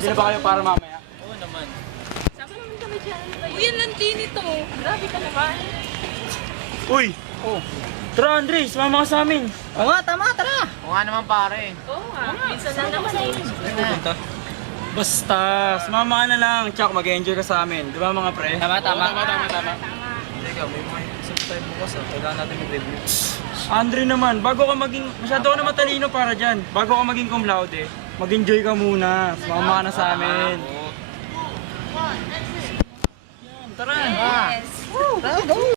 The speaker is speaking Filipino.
Ready na ba kayo para mamaya? Oo naman. Sama naman kami dyan. Uy, ang lantini to. Grabe ka naman. Uy! Oh. Tara Andres, sumama ka sa amin. Oo nga, tama, tara. Oo nga naman pare. Oo nga. Minsan lang naman eh. Pupunta. Basta, sumama ka na lang. Tsaka mag-enjoy ka sa amin. Di ba mga pre? Tama. Teka, may mga isang tayo bukas ah. Kailangan natin mag-review. Andre naman, bago ka maging, masyado ka na matalino para dyan. Bago ka maging cum laude, mag-enjoy ka muna. Sumama ka na sa amin. Yan, tara. Yes. Tara, go.